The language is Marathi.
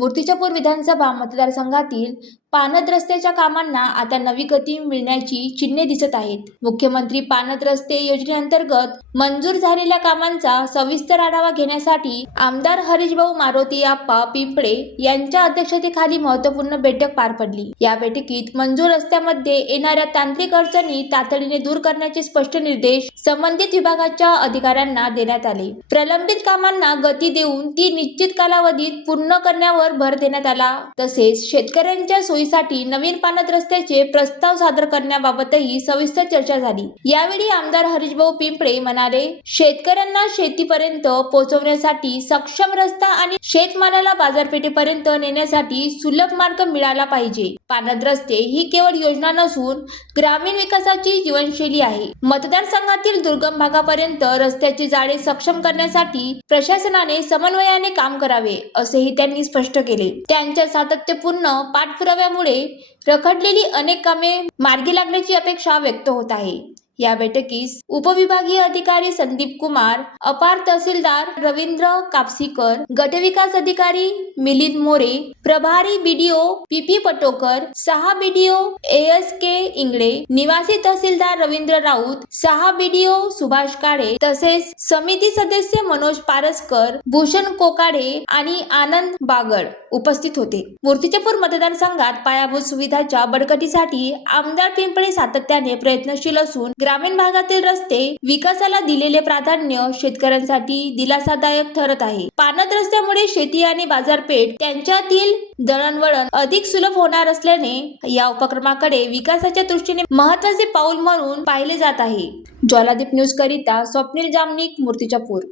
मूर्तिजापूर विधानसभा मतदारसंघातील पानद रस्त्याच्या कामांना आता नवी गती मिळण्याची चिन्हे दिसत आहेत. मुख्यमंत्री पानद रस्ते योजनेअंतर्गत मंजूर झालेल्या कामांचा सविस्तर आढावा घेण्यासाठी आमदार हरीशभाऊ मारुती आप्पा पिंपळे यांच्या अध्यक्षतेखाली महत्त्वपूर्ण बैठक पार पडली. या बैठकीत मंजूर रस्त्यामध्ये येणाऱ्या तांत्रिक अडचणी तातडीने दूर करण्याचे स्पष्ट निर्देश संबंधित विभागाच्या अधिकाऱ्यांना देण्यात आले. प्रलंबित कामांना गती देऊन ती निश्चित कालावधीत पूर्ण करण्यावर भर देण्यात आला. तसेच शेतकऱ्यांच्या सोयी सोयीसाठी नवीन पानत रस्त्याचे प्रस्ताव सादर करण्याबाबतही सविस्तर चर्चा झाली. यावेळी आमदार हरीशभाऊ पिंपळे म्हणाले शेतकऱ्यांना शेतीपर्यंत पोहोचवण्यासाठी सक्षम रस्ता आणि शेतमालाला बाजारपेठेपर्यंत नेण्यासाठी सुलभ मार्ग मिळाला पाहिजे. पानद रस्ते ही केवळ योजना नसून ग्रामीण विकासाची जीवनशैली आहे. मतदारसंघातील दुर्गम भागापर्यंत रस्त्याची जाळे सक्षम करण्यासाठी प्रशासनाने समन्वयाने काम करावे असेही त्यांनी स्पष्ट केले. त्यांच्या सातत्यपूर्ण असल्यामुळे रखडलेली अनेक कामे मार्गी लागण्याची अपेक्षा व्यक्त होत आहे. या बैठकीस उपविभागीय अधिकारी संदीप कुमार अपार तहसीलदार रवींद्र कापसीकर गटविकास अधिकारी मिलिंद मोरे प्रभारी बीडीओ पीपी पटोकर सहा बीडीओ एस के इंगळे निवासी तहसीलदार रवींद्र राऊत सहा बीडीओ सुभाष काळे तसेच समिती सदस्य मनोज पारसकर भूषण कोकाडे आणि आनंद बागड उपस्थित होते. मूर्तिजापूर मतदारसंघात पायाभूत सुविधाच्या बळकटीसाठी आमदार पिंपळे सातत्याने प्रयत्नशील असून ग्रामीण भागातील रस्ते विकासाला दिलेले प्राधान्य शेतकऱ्यांसाठी दिलासादायक ठरत आहे. पाणत रस्त्यामुळे शेती आणि बाजारपेठ त्यांच्यातील दळणवळण अधिक सुलभ होणार असल्याने या उपक्रमाकडे विकासाच्या दृष्टीने महत्त्वाचे पाऊल म्हणून पाहिले जात आहे. ज्वालादीप न्यूज करिता स्वप्नील जामनिक मूर्तिजापूर.